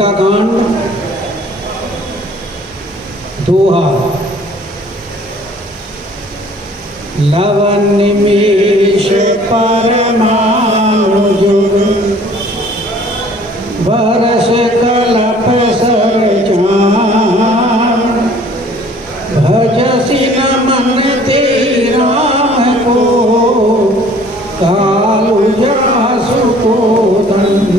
कांड दोहा। लवन निमेष परमाणु जुग बरस कल्प सर जान भजसी न मन ते राम को कालु जासु को दंड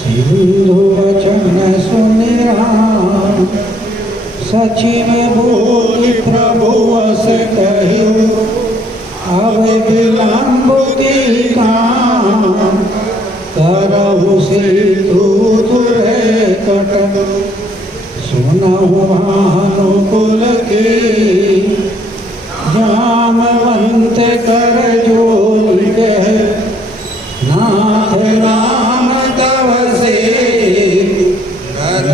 सिंधु वचन सुनि राम सचिव बोली प्रभु अस कहियो अब विलंब की काम करहु सेतु तुरे कटक सुनहु भानुकुल की जामवंत कर जोली कह नाथ राम तव से घर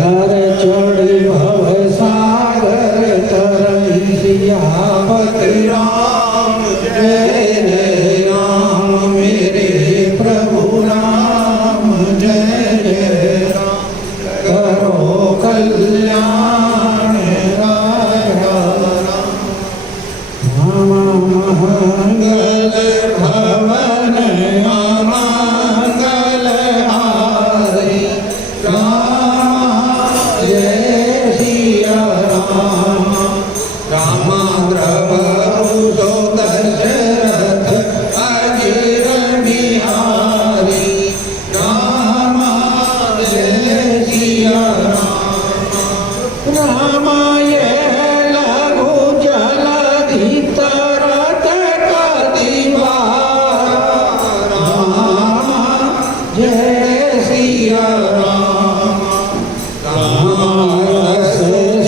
चढ़ भव सागर तरहि सियापत राम जय जय राम मेरे प्रभु राम जय जय राम करो कल्याण राजा राम मंगल भवन मंगल हारी राम जय सिया राम राम प्रभु सो दशरथ अजिर बिहारी राम जय सिया राम रामाय लघु जलधि तरत कदिवा राम जय सिया राम रामरस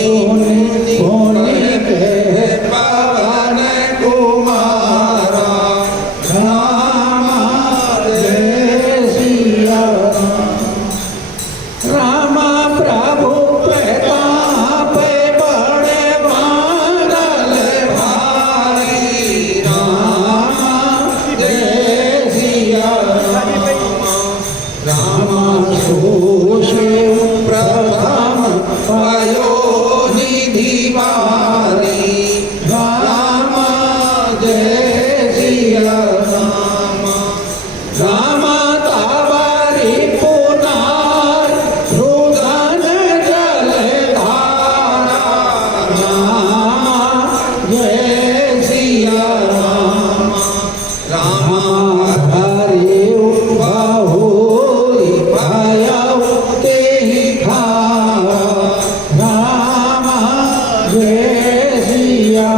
सुनि पुनि के पवन कुमारा राम जय सिया राम प्रभु प्रताप बड़े मंगल भारी राम जय सिया राम सुशिव प्रथम पयोनिधि वारी राम जय सिया राम राम तावरी पुनार रुदन जलधारा राम जय सिया राम राम हरि बहुरी भयउ तेहि खारा राम जय सिया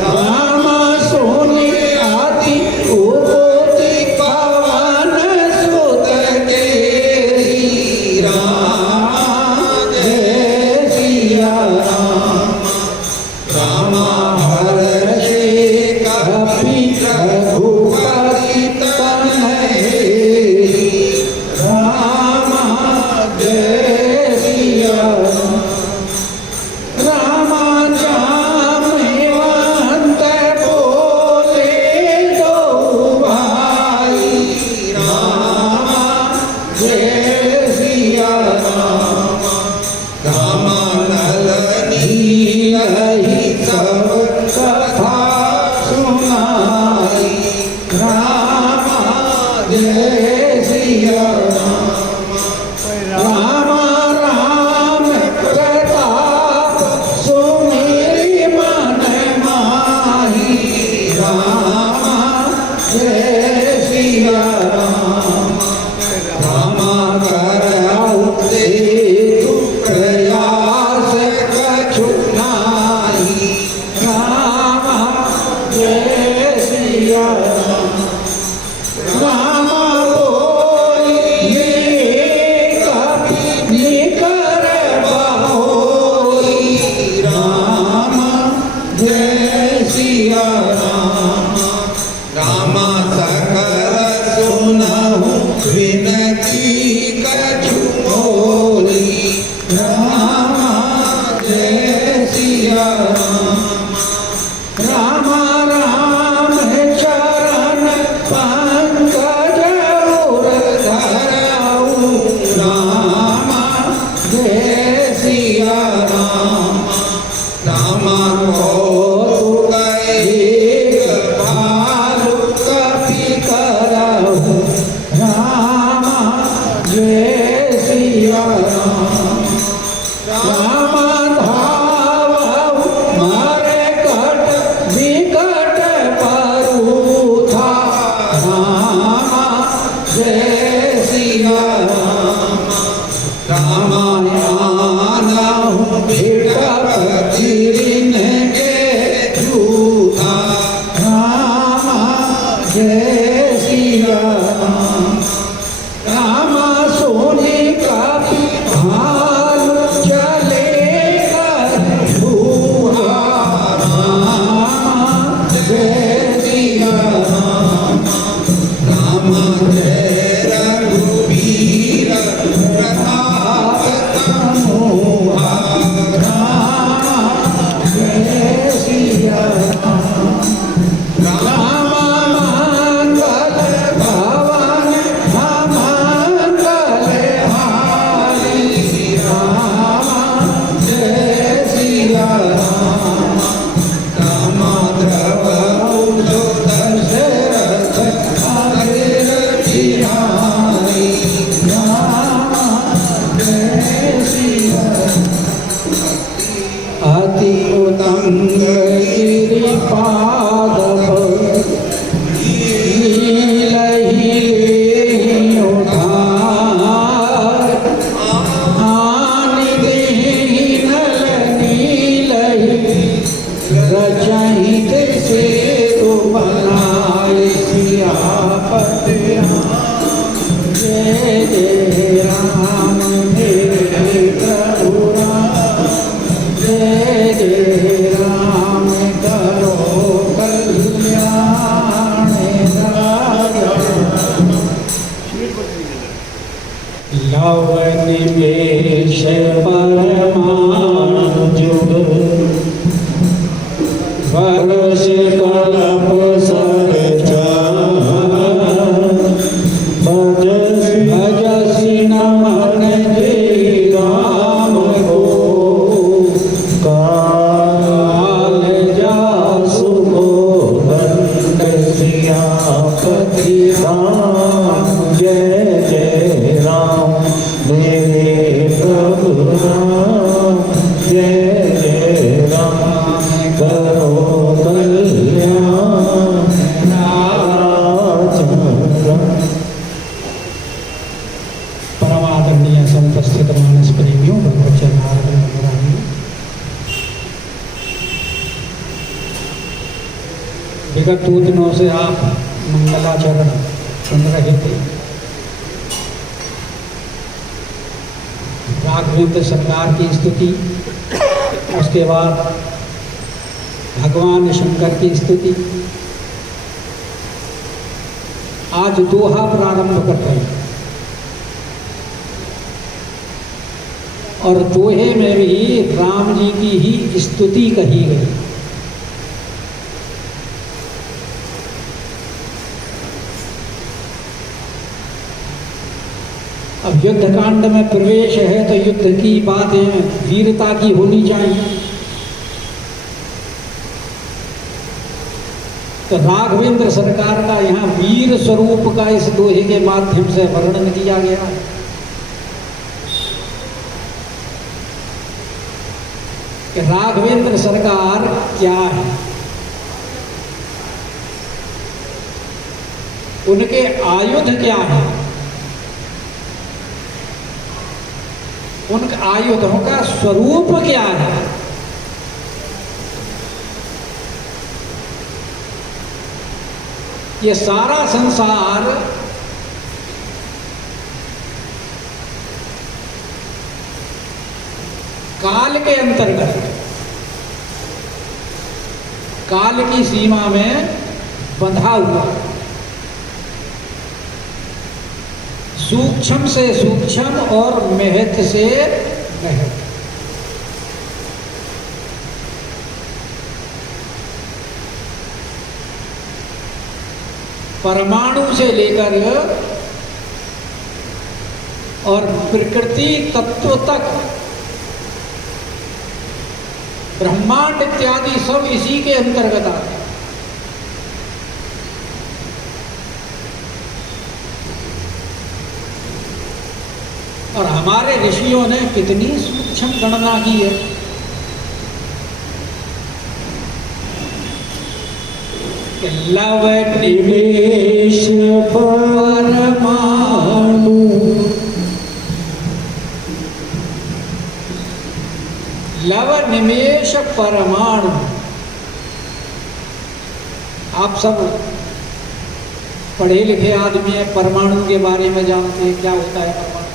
राम सुनि आदि उपोति पवन सुत केरी राम जय सिया राम राम हर्षे कपि रघुपति तनय राम जय सिया राम जामवंत बोले दो भाई राम जय सिया राम राम नल नीलहि सब कथा सुनाई राम जय सिया राम राम राम प्रताप सुमेरि मन माही राम जय सिया राम राम करौ ते जय सिया राम। राम धावऊ मारे कट विकट परूथा। राम जय सिया राम। रामायण विटपति के झूठा। राम जय सिया राम। राम सोने का भाल चले कर धूहा। राम जय सिया राम। राम जय रघुवीर प्रताप तमोहा। राम जय सिया राम। राम मंगल भवन मंगल हारी। राम जय सिया राम। राम द्रवहु जो दशरथ अग्र बिहारी। राम जय सिया अति उतंग गिरिपाद रचहित से तो बनाए सियापति राम। जय जय राम मेरे प्रभु राम। जय जय राम करो कल्याण राजा। लव निवेश परमाणु जुग वर्ष कल्प सरचा। भजसि नमन जय राम को। काल जासु को दंड सियापति राम। जय जय राम मेरे प्रभु राम। जय जय राम करो कल्याण राजा। परमादरणीय संतस्थित मानस प्रेमियों भगवचन विगत 2 दिनों से आप मंगलाचरण सुन रहे थे। राघवेंद्र सरकार की स्तुति, उसके बाद भगवान शंकर की स्तुति। आज दोहा प्रारंभ कर रहे हैं और दोहे में भी राम जी की ही स्तुति कही गई। अब युद्ध कांड में प्रवेश है तो युद्ध की बातें वीरता की होनी चाहिए। तो राघवेंद्र सरकार का यहाँ वीर स्वरूप का इस दोहे के माध्यम से वर्णन किया गया है। कि राघवेंद्र सरकार क्या है, उनके आयुध क्या है, उनके आयुधों का स्वरूप क्या है। ये सारा संसार काल के अंतर्गत, काल की सीमा में बंधा हुआ, सूक्ष्म से सूक्ष्म और महत से महत। परमाणु से लेकर और प्रकृति तत्व तक, ब्रह्मांड इत्यादि सब इसी के अंतर्गत आते हैं। और हमारे ऋषियों ने कितनी सूक्ष्म गणना की है। लव निमेष परमाणु, लव निमेष परमाणु। आप सब पढ़े लिखे आदमी हैं, परमाणु के बारे में जानते हैं, क्या होता है परमाणु।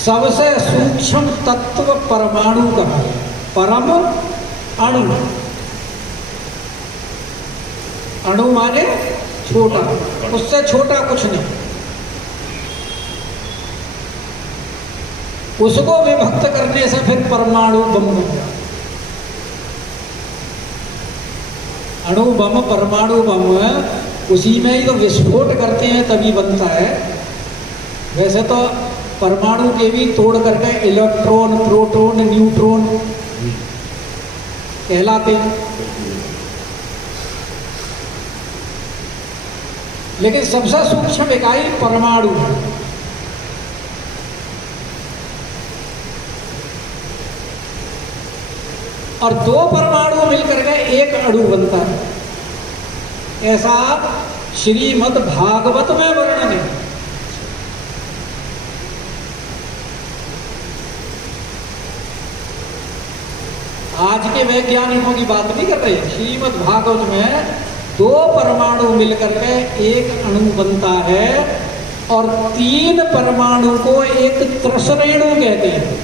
सबसे सूक्ष्म तत्व परमाणु का है। परम अणु, अणु माने छोटा, उससे छोटा कुछ नहीं। उसको विभक्त करने से फिर परमाणु बम बन जाता। अणु बम परमाणु बम उसी में ही तो विस्फोट करते हैं तभी बनता है। वैसे तो परमाणु के भी तोड़ करके इलेक्ट्रॉन, प्रोटॉन, न्यूट्रॉन कहलाते हैं, लेकिन सबसे सूक्ष्म इकाई परमाणु है। और दो परमाणु मिलकर के एक अणु बनता है, ऐसा श्रीमद् भागवत में वर्णन है। आज के वैज्ञानिकों की बात नहीं कर रहे। श्रीमद् भागवत में दो परमाणु मिलकर के एक अणु बनता है, और तीन परमाणु को एक त्रसरेणु कहते हैं।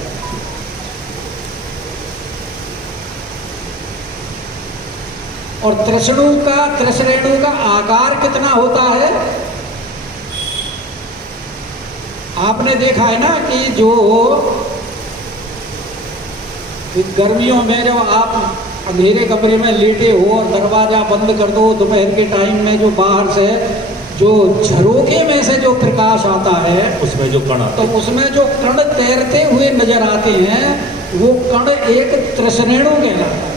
और त्रसरेणु का आकार कितना होता है? आपने देखा है ना कि जो गर्मियों में जब आप अंधेरे कमरे में लेटे हो और दरवाजा बंद कर दो, दोपहर के टाइम में जो बाहर से जो झरोखे में से जो प्रकाश आता है, उसमें जो कण, तो उसमें जो कण तैरते हुए नजर आते हैं, वो कण एक त्रसरेणु कहलाता है।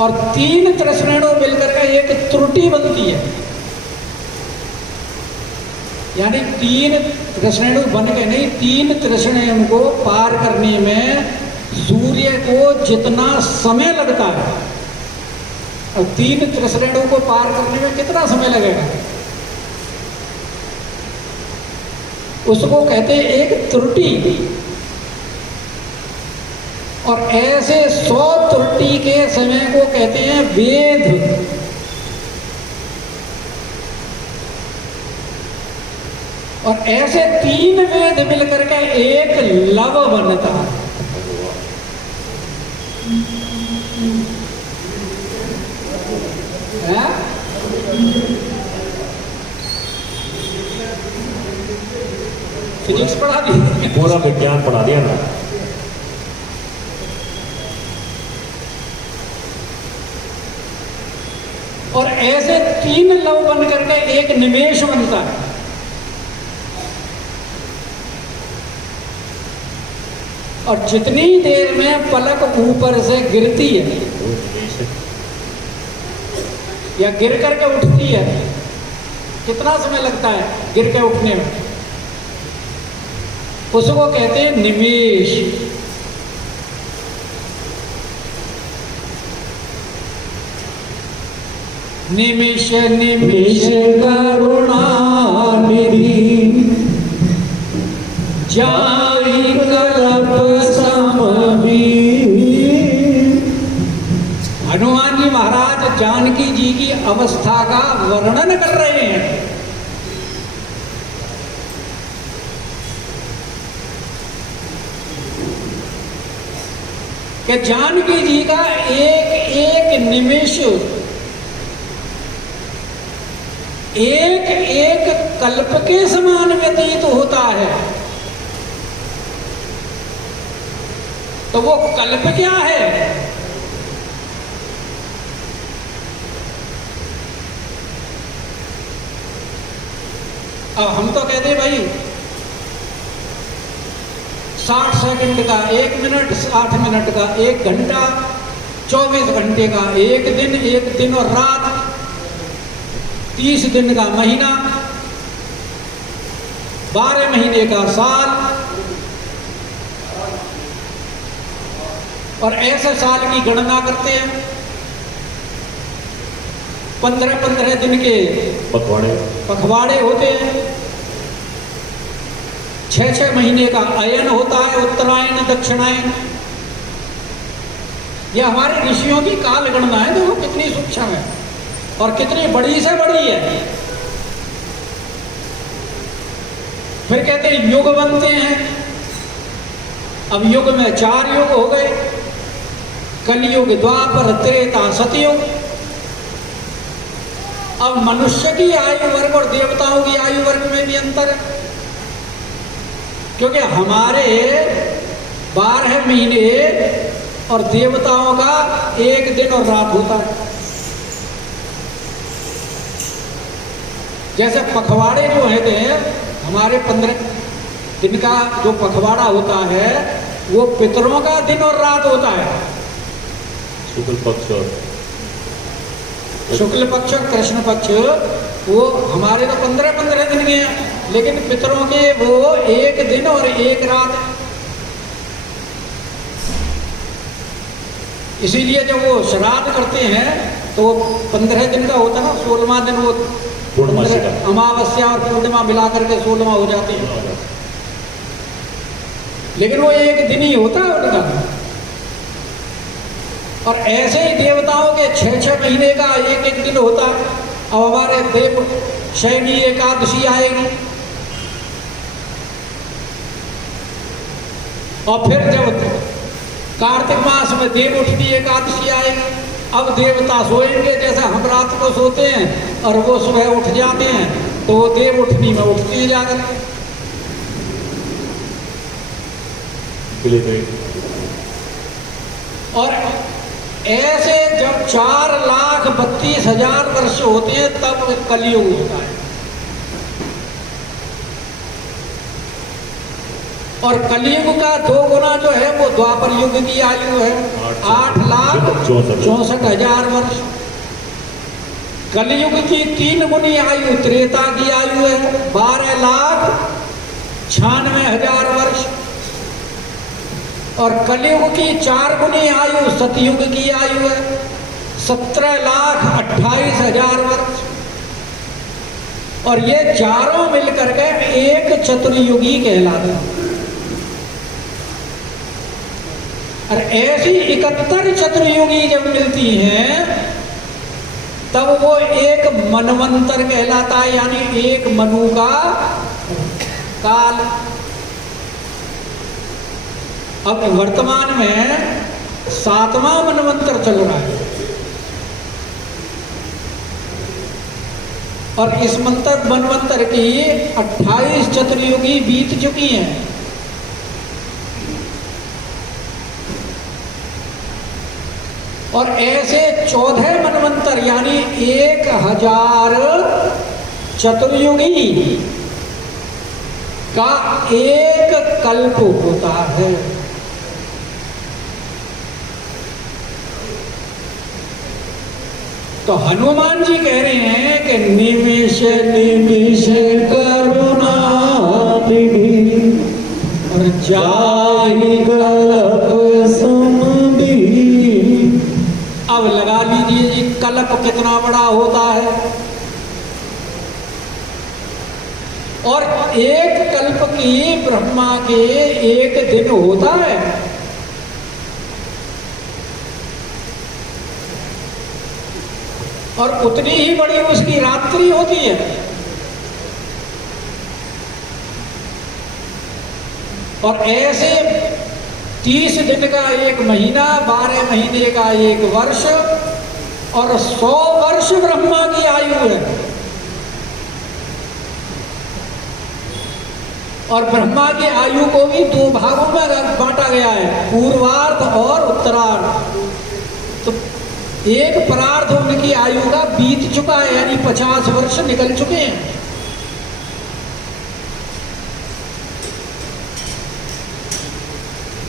और तीन त्रसरेणु मिलकर के एक त्रुटि बनती है। यानी तीन त्रसरेणु बन के नहीं, तीन त्रसरेणु को पार करने में सूर्य को जितना समय लगता है, और तीन त्रसरेणु को पार करने में कितना समय लगेगा, उसको कहते हैं एक त्रुटि। और ऐसे 100 त्रुटि के समय को कहते हैं वेध। और ऐसे तीन वेद मिलकर के एक लव बनता है। फिजिक्स पढ़ा दी, पूरा विज्ञान पढ़ा दिया ना। और ऐसे तीन लव बन करके एक निमेष बनता है। और जितनी देर में पलक ऊपर से गिरती है या गिर करके उठती है, कितना समय लगता है गिर के उठने में, उसको कहते हैं निमेष। निमिष निमिष करुणा निधि, जाई कल्प समवीर। हनुमान जी महाराज जानकी जी की अवस्था का वर्णन कर रहे हैं कि जानकी जी का एक एक निमिष एक एक कल्प के समान व्यतीत होता है। तो वो कल्प क्या है? अब हम तो कहते हैं भाई 60 सेकंड का 1 मिनट, 60 मिनट का 1 घंटा, 24 घंटे का एक दिन और रात, 30 दिन का महीना, 12 महीने का साल, और ऐसे साल की गणना करते हैं। 15-15 दिन के पखवाड़े होते हैं। 6-6 महीने का अयन होता है, उत्तरायण दक्षिणायन। यह हमारे ऋषियों की काल गणना है। देखो कितनी सूक्ष्म है और कितनी बड़ी से बड़ी है। फिर कहते हैं युग बनते हैं। अब युग में 4 युग हो गए, कलयुग, द्वापर, त्रेता, सतयुग। अब मनुष्य की आयु वर्ग और देवताओं की आयु वर्ग में भी अंतर है, क्योंकि हमारे 12 महीने और देवताओं का एक दिन और रात होता है। जैसे पखवाड़े जो है हमारे 15 दिन का जो पखवाड़ा होता है वो पितरों का दिन और रात होता है। शुक्ल पक्ष और कृष्ण पक्ष वो हमारे तो 15-15 दिन के हैं, लेकिन पितरों के वो एक दिन और एक रात है। इसीलिए जब वो श्राद्ध करते हैं तो 15 दिन का होता है ना, 16वां दिन वो अमावस्या और पूर्णिमा मिला करके 16वां हो जाते हैं, लेकिन वो एक दिन ही होता है उनका। और ऐसे ही देवताओं के 6-6 महीने का एक दिन होता है। अब हमारे देव शयनी एकादशी आएगी, और फिर जब कार्तिक मास में देव उठनी एकादशी आएगी। अब देवता सोएंगे, जैसे हम रात को सोते हैं और वो सुबह उठ जाते हैं, तो वो देव उठनी में उठती ही जाकर। और ऐसे जब 4,32,000 वर्ष होते हैं तब कलयुग होता है। और कलयुग का 2 गुना जो है वो द्वापर युग की आयु है, 8,64,000 वर्ष। कलयुग की 3 गुनी आयु त्रेता की आयु है, 12,96,000 वर्ष। और कलयुग की 4 गुनी आयु सतयुग की आयु है, 17,28,000 वर्ष। और ये चारों मिलकर के एक चतुर्युगी कहलाते हैं। और ऐसी 71 चतुर्युगी जब मिलती हैं तब वो एक मनवंतर कहलाता है, यानी एक मनु का काल। अब वर्तमान में 7वां मनवंतर चल रहा है, और इस मनवंतर की 28 चतुर्युगी बीत चुकी हैं। और ऐसे 14 मनवंतर यानी 1000 चतुर्युगी का एक कल्प होता है। तो हनुमान जी कह रहे हैं कि निमिष निमिष करुणा निधि और जाहि कल्प समधि। अब लगा लीजिए जी कल्प कितना बड़ा होता है, और एक कल्प की ब्रह्मा के एक दिन होता है। और उतनी ही बड़ी उसकी रात्रि होती है। और ऐसे 30 दिन का एक महीना, 12 महीने का एक वर्ष, और 100 वर्ष ब्रह्मा की आयु है। और ब्रह्मा की आयु को भी 2 भागों में बांटा गया है, पूर्वार्ध और उत्तरार्ध। तो एक परार्ध उनकी आयु का बीत चुका है, यानी 50 वर्ष निकल चुके हैं।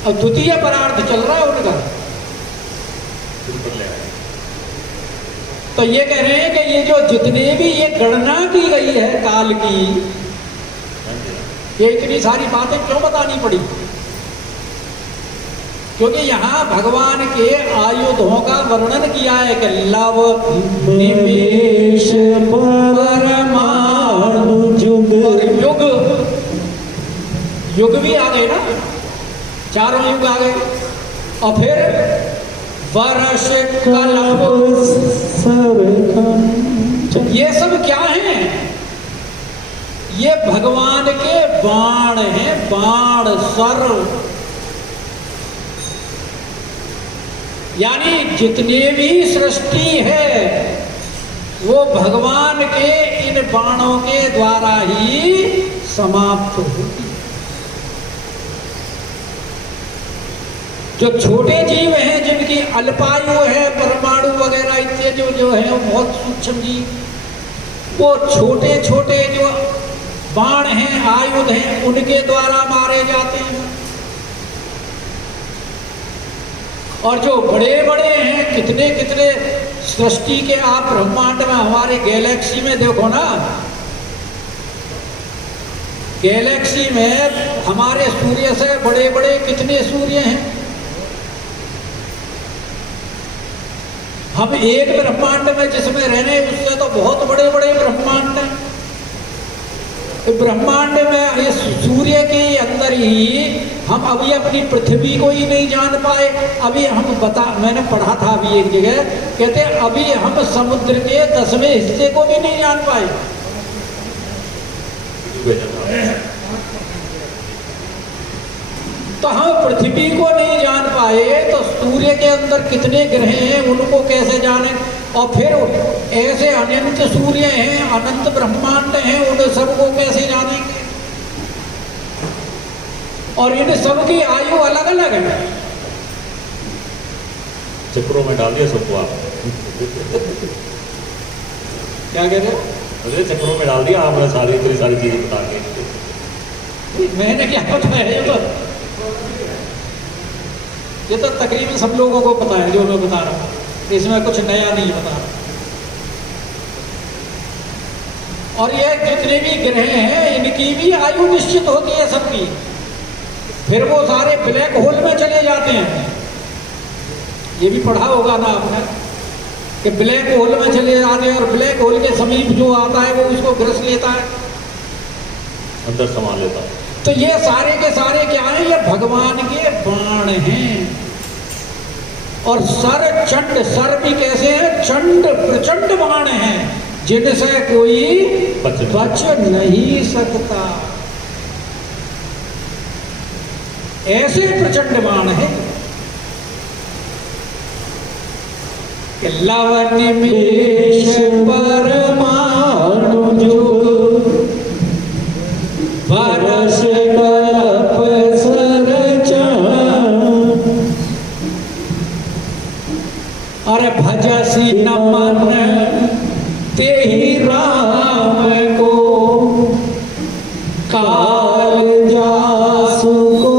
अब द्वितीय परार्ध चल रहा है उनका। ऊपर ले आए। तो ये कह रहे हैं कि ये जो जितने भी ये गणना की गई है काल की, हाँ जी, ये इतनी सारी बातें क्यों बतानी पड़ी? क्योंकि यहाँ भगवान के आयुधों का वर्णन किया है कि लव, निमेष, परमाणु, युग और युग। युग भी आ गए ना, चारों युग आ गए। और फिर वर्ष, कल्प, ये सब क्या है? ये भगवान के बाण हैं, बाण, सर्व। यानी जितने भी सृष्टि है वो भगवान के इन बाणों के द्वारा ही समाप्त होती है। जो छोटे जीव हैं, जिनकी अल्पायु है, परमाणु वगैरह इत्यादि जो है बहुत सूक्ष्म जीव, वो छोटे छोटे जो बाण हैं, आयुध हैं, उनके द्वारा मारे जाते हैं। और जो बड़े बड़े हैं, कितने कितने सृष्टि के आप ब्रह्मांड में, हमारे गैलेक्सी में देखो ना, गैलेक्सी में हमारे सूर्य से बड़े बड़े कितने सूर्य हैं। हम एक ब्रह्मांड में जिसमें रहने, उससे तो बहुत बड़े बड़े ब्रह्मांड हैं। ब्रह्मांड में इस सूर्य के अंदर ही हम अभी अपनी पृथ्वी को ही नहीं जान पाए। अभी हम मैंने पढ़ा था अभी एक जगह, कहते अभी हम समुद्र के 10वें हिस्से को भी नहीं जान पाए। तो हम पृथ्वी को नहीं जान पाए, तो सूर्य के अंदर कितने ग्रह हैं उनको कैसे जाने? और फिर ऐसे अनंत सूर्य हैं, अनंत ब्रह्मांड हैं, उन सबको कैसे जानेंगे? और इन सब की आयु अलग अलग है। चक्रों में डाल दिया सबको आप। क्या कह रहे हो? अरे चक्रों में डाल दिया आपने सारी इतनी सारी चीजें बता के। मैंने क्या बताया? ये तो तकरीबन सब लोगों को पता है जो मैं बता रहा हूँ, इसमें कुछ नया नहीं बता रहा। और ये जितने भी ग्रह हैं, इनकी भी आयु निश्चित होती है सबकी। फिर वो सारे ब्लैक होल में चले जाते हैं। ये भी पढ़ा होगा ना आपने कि ब्लैक होल में चले जाते हैं, और ब्लैक होल के समीप जो आता है वो उसको ग्रस लेता है, अंदर समा लेता है। तो ये सारे के सारे क्या हैं? ये भगवान के बाण हैं। और सर चंड, सर भी कैसे हैं? चंड, प्रचंड बाण हैं, जिनसे कोई बच नहीं सकता। ऐसे प्रचंड बाण हैं कि लव, निमेष, परमाणु, युग, वर्ष, कल्प, सरचन, अरे भजसी नमन तेहि राम को, काल जासु को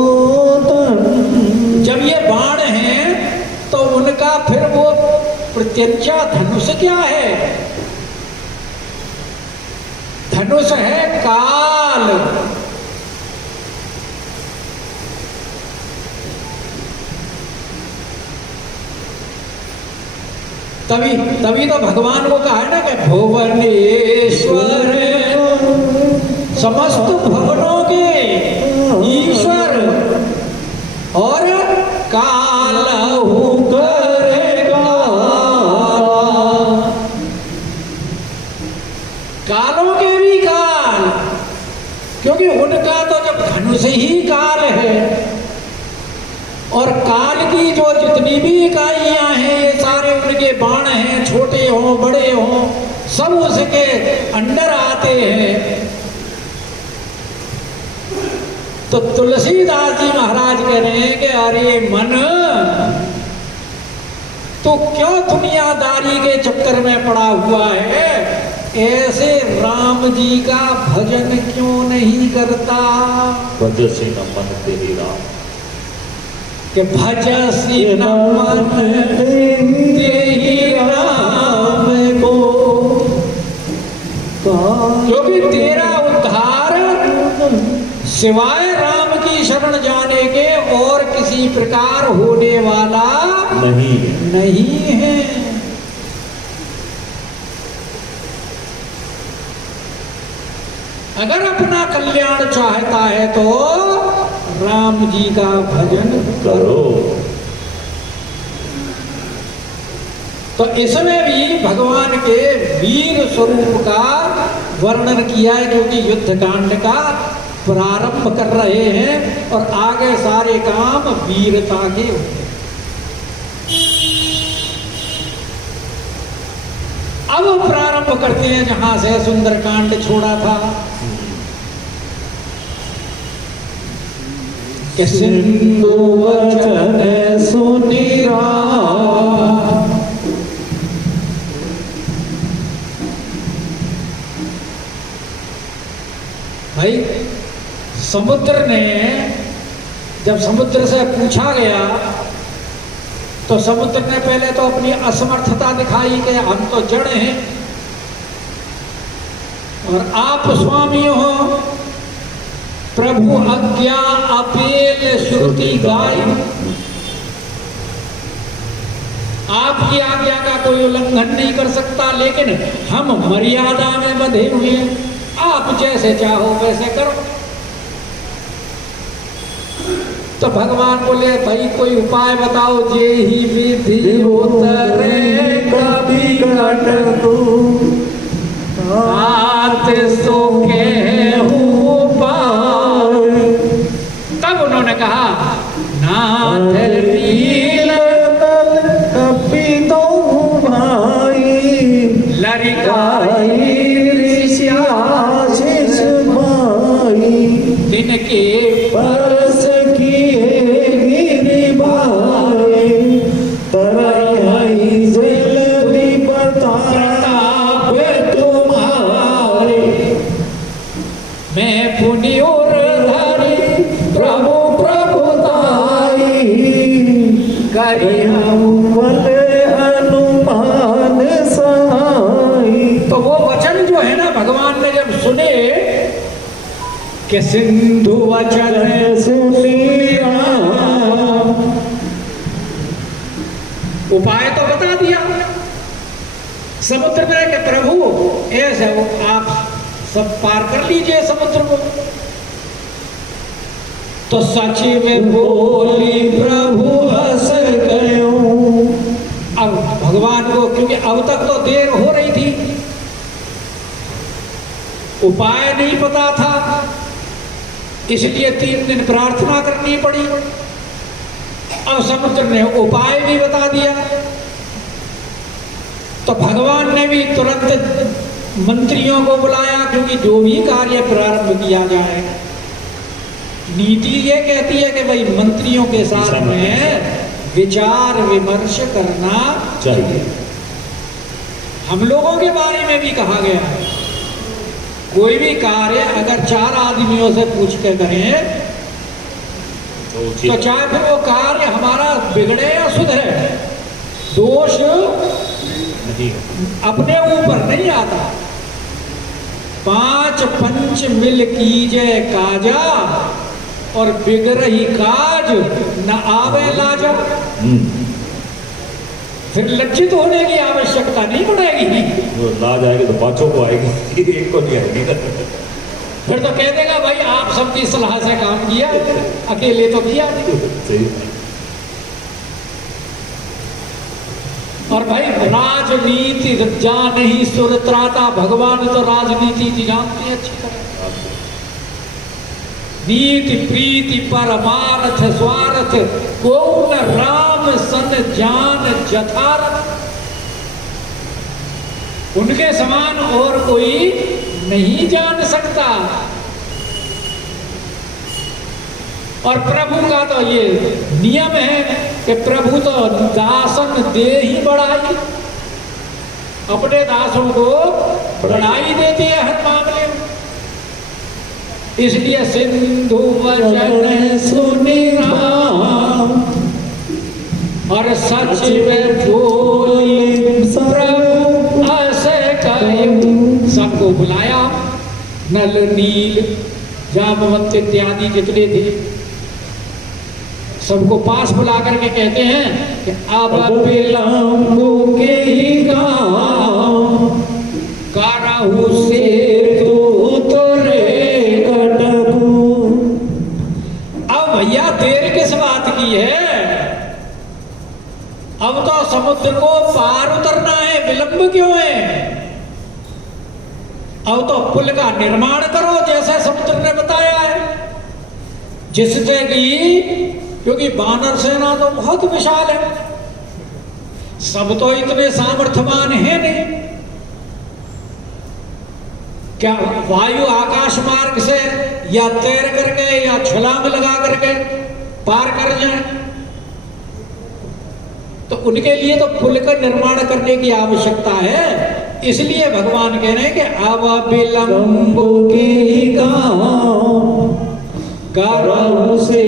तन। जब ये बाण हैं तो उनका फिर वो प्रत्यंचा धनुष क्या है? धनुष है काल। तभी तो भगवान को कहा है ना कि भुवनेश्वर, समस्त भवनों के ईश्वर, और कालहु करेगा, कालों के भी काल, क्योंकि उनका तो जब धनुष ही काल है, और काल की जो जितनी भी इकाइयां हैं ये सारे उनके बाण हैं, छोटे हों बड़े हों सब उसके अंडर आते हैं। तो तुलसीदास जी महाराज कह रहे हैं कि अरे मन, तो क्यों दुनियादारी के चक्कर में पड़ा हुआ है? ऐसे राम जी का भजन क्यों नहीं करता? भजसी न मन तेहि राम। कि भजसी नमन तेहि राम को, क्योंकि तेरा उद्धार सिवाय राम की शरण जाने के और किसी प्रकार होने वाला नहीं है। अगर अपना कल्याण चाहता है तो राम जी का भजन करो। तो इसमें भी भगवान के वीर स्वरूप का वर्णन किया है, क्योंकि युद्ध कांड का प्रारंभ कर रहे हैं और आगे सारे काम वीरता के होते हैं। अब प्रारंभ करते हैं जहां से सुंदरकांड छोड़ा था कि सिंधु वचन सुनी राम। भाई समुद्र ने, जब समुद्र से पूछा गया तो समुद्र ने पहले तो अपनी असमर्थता दिखाई कि हम तो जड़ हैं और आप स्वामी हो। प्रभु आज्ञा अपेल श्रुति गाय, आपकी आज्ञा का कोई उल्लंघन नहीं कर सकता, लेकिन हम मर्यादा में बंधे हुए हैं, आप जैसे चाहो वैसे करो। तो भगवान बोले भाई कोई उपाय बताओ, जे ही विधि उतरे कभी कट तू आते सो के पाए। तब उन्होंने कहा नाथ नील कपी दो भाई लरिकाई ऋषियाशिष भाई तिनके परस किए गिरिबाए तरई जल्दी प्रताप तुम्हारे। मैं पुण्य और धरी प्रभु प्रभुताई करी हम अनुमान सहाय। तो वो वचन जो है ना भगवान ने जब सुने कि सिंधु वचन सुनी राम, उपाय तो बता दिया समुद्र में कि प्रभु ऐसे आप सब पार कर लीजिए समुद्र को। तो सची में बोली प्रभु हंस गयो। अब भगवान को, क्योंकि अब तक तो देर हो रही थी, उपाय नहीं पता था, इसलिए 3 दिन प्रार्थना करनी पड़ी। अब समुद्र ने उपाय भी बता दिया, तो भगवान ने भी तुरंत मंत्रियों को बुलाया, क्योंकि जो भी कार्य प्रारंभ किया जाए नीति ये कहती है कि भाई मंत्रियों के साथ में विचार विमर्श करना चाहिए। हम लोगों के बारे में भी कहा गया है, कोई भी कार्य अगर 4 आदमियों से पूछ के करें तो चाहे फिर वो कार्य हमारा बिगड़े या सुधरे, दोष अपने ऊपर नहीं आता। 5 पंच मिल कीजे काजा और बिगड़ही काज न आवे लाजा। फिर लज्जित होने की आवश्यकता नहीं पड़ेगी। वो लाज आएगी तो 5 को आएगी, एक को नहीं आएगी। फिर तो कह देगा भाई आप सबकी सलाह से काम किया, अकेले तो किया नहीं। और भाई राजनीति जान ही सुर त्राता, भगवान तो राजनीति जानते हैं अच्छी तरह। नीति प्रीति परमार्थ स्वार्थ को न राम सन जान जथारथ। उनके समान और कोई नहीं जान सकता। और प्रभु का तो ये नियम है कि प्रभु तो दासन दे ही बढ़ाई, अपने दासों को बढ़ाई देते हैं हर मामले में। इसलिए सिंधु वचन सुनी राम और सच में बोले प्रभु ऐसे कहे। सबको बुलाया, नल नील जामवंत इत्यादि जितने थे सबको पास बुला करके कहते हैं कि अब बिलम्ब के ही गाँव काराहू से तो रे कटकू। अब भैया देर किस बात की है, अब तो समुद्र को पार उतरना है, विलंब क्यों है? अब तो पुल का निर्माण करो जैसे समुद्र ने बताया है, जिससे कि क्योंकि वानर सेना तो बहुत विशाल है, सब तो इतने सामर्थ्यवान है नहीं, क्या वायु आकाश मार्ग से या तैर करके या छलांग लगा करके पार कर जाए? तो उनके लिए तो पुल का निर्माण करने की आवश्यकता है। इसलिए भगवान कह रहे हैं कि अब विलंब के गाँव काराहू से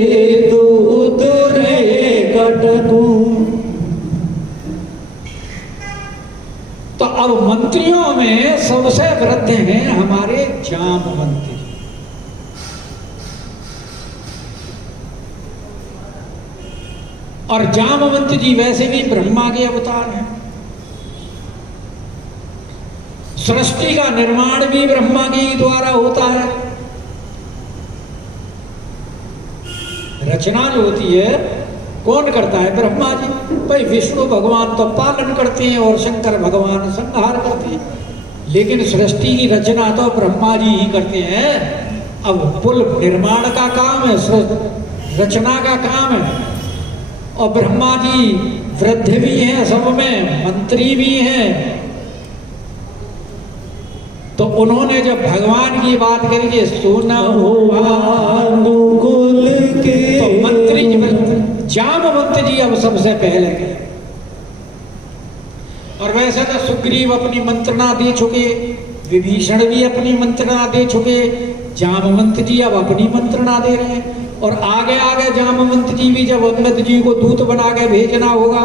दूत रे कटकू। तो अब मंत्रियों में सबसे वृद्ध हैं हमारे जामवंत जी। और जामवंत जी वैसे भी ब्रह्मा के अवतार हैं। सृष्टि का निर्माण भी ब्रह्मा के ही द्वारा होता है। रचना जो होती है कौन करता है? ब्रह्मा जी। भाई विष्णु भगवान तो पालन करते हैं और शंकर भगवान संहार करते हैं, लेकिन सृष्टि की रचना तो ब्रह्मा जी ही करते हैं। अब पुल निर्माण का काम है, रचना का काम है, और ब्रह्मा जी वृद्ध भी हैं, सब में मंत्री भी हैं। तो उन्होंने जब भगवान की बात करी सुना अनुकूल के, तो मंत्री जामवंत जी अब सबसे पहले गए। और वैसे तो सुग्रीव अपनी मंत्रणा दे चुके, विभीषण भी अपनी मंत्रणा दे चुके, जामवंत जी अब अपनी मंत्रणा दे रहे हैं। और आगे आगे जामवंत जी भी जब अंगद जी को दूत बना के भेजना होगा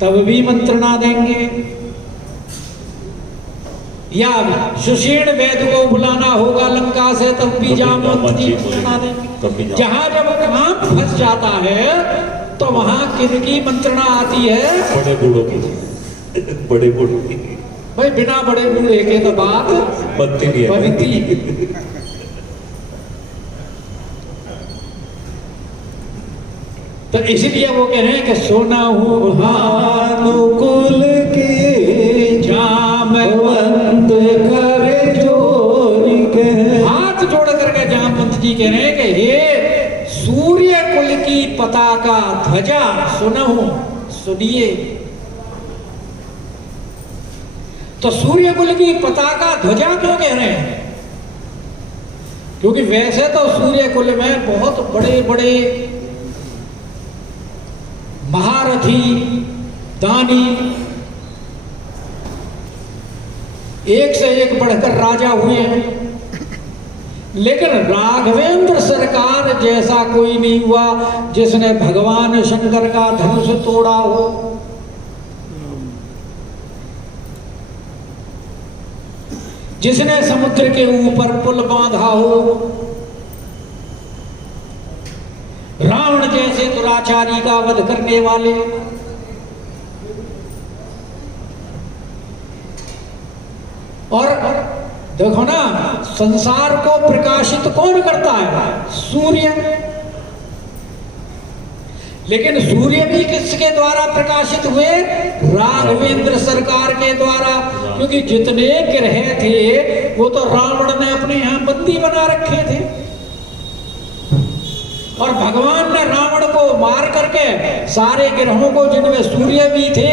तब भी मंत्रणा देंगे, या सुषेण वैद को बुलाना होगा लंका से तब भी जामवंत जी मंत्रणा देंगे। जहां जब काम फंस जाता है तो वहां किनकी मंत्रणा आती है? बड़े बूढ़ों की, बड़े बूढ़ों की। भाई बिना बड़े बूढ़े के तो बात बनती। तो इसलिए वो कह रहे हैं कि सोना हूं भानुकुल के जामवंत करे जोरी के। हाथ जोड़ करके जामवंत जी कह रहे हैं कि हे सूर्य कुल की पताका ध्वजा सुनहु, सुनिए। तो सूर्य कुल की पताका ध्वजा क्यों कह रहे हैं? क्योंकि वैसे तो सूर्य कुल में बहुत बड़े बड़े महारथी दानी एक से एक बढ़कर राजा हुए हैं, लेकिन राघवेंद्र सरकार जैसा कोई नहीं हुआ जिसने भगवान शंकर का धनुष तोड़ा हो। जिसने समुद्र के ऊपर पुल बांधा हो, रावण जैसे दुराचारी का वध करने वाले, और देखो ना संसार को प्रकाशित कौन करता है? सूर्य। लेकिन सूर्य भी किसके द्वारा प्रकाशित हुए? राघवेंद्र सरकार के द्वारा, क्योंकि जितने ग्रह थे वो तो रावण ने अपने यहां बंदी बना रखे थे, और भगवान ने रावण को मार करके सारे ग्रहों को जिनमें सूर्य भी थे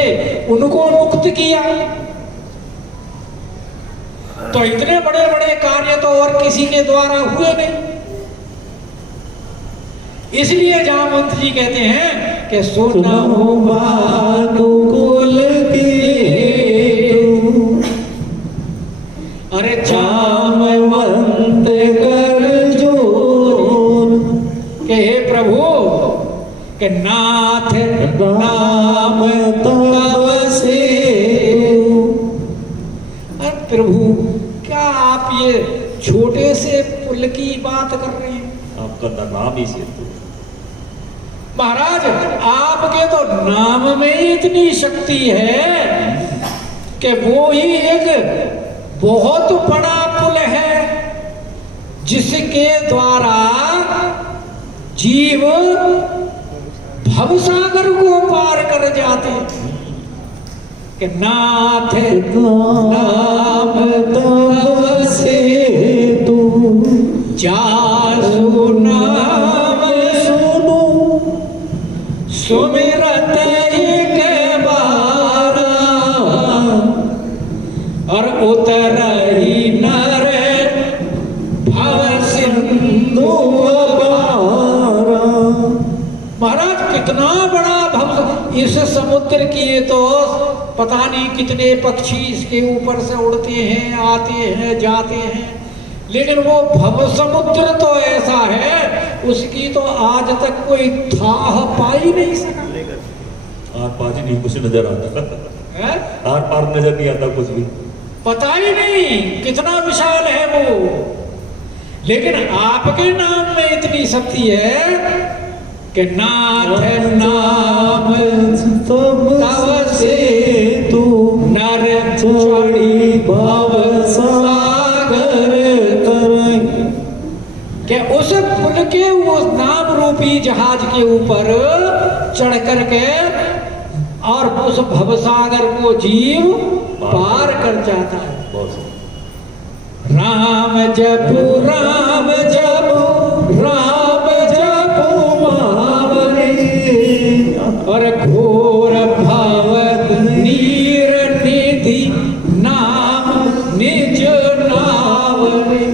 उनको मुक्त किया। तो इतने बड़े बड़े कार्य तो और किसी के द्वारा हुए नहीं। इसलिए जामवंत जी कहते हैं कि सुनहु भानुकुल के, अरे जामवंत कर जोर, के हे प्रभु के नाथ राम तब से अरे प्रभु, क्या आप ये छोटे से पुल की बात कर रहे हैं? आपका नाम ही सेतु। महाराज, आपके तो नाम में ही इतनी शक्ति है कि वो ही एक बहुत बड़ा पुल है जिसके द्वारा जीव भवसागर को पार कर जाते हैं। कि नाथ नाम तब से तू जासु नाम सुनो सुमिरत एक बारा और उतर ही नर भव सिंधु बारा। महाराज, कितना बड़ा भव, इस समुद्र की ये तो पता नहीं कितने पक्षी इसके ऊपर से उड़ते हैं, आते हैं, जाते हैं, लेकिन वो भव समुद्र तो ऐसा है उसकी तो आज तक कोई थाह पा ही नहीं सका। आर पार ही नहीं कुछ नजर आता, है? आर पार नजर नहीं आता कुछ भी। पता ही नहीं कितना विशाल है वो, लेकिन आपके नाम में इतनी शक्ति है कि नाथ नाम तब से तू नर चढ़ी भव सागर कर। कि उस पुल के उस नाम रूपी जहाज के ऊपर चढ़ करके और उस भवसागर को जीव पार कर जाता है। बहुत सही। राम जपु राम जपु राम जपु मावरे और घोर भव नीर निधि नाम निज नावरे।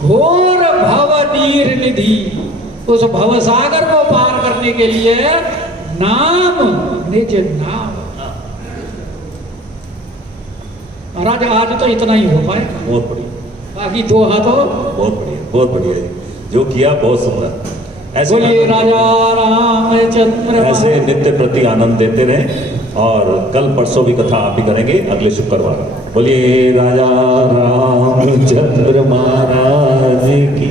घोर भव नीर निधि, उस भवसागर को पार करने के लिए नाम निज नाम। महाराज, आज तो इतना ही हो पाए, बहुत बढ़िया, बाकी दो हाथों बहुत बढ़िया, बहुत बढ़िया जी। जो किया बहुत सुंदर। ऐसे बोलिए राजा रामचंद्र। ऐसे नित्य प्रति आनंद देते रहें और कल परसों भी कथा आप ही करेंगे अगले शुक्रवार। बोलिए राजा रामचंद्र महाराज की।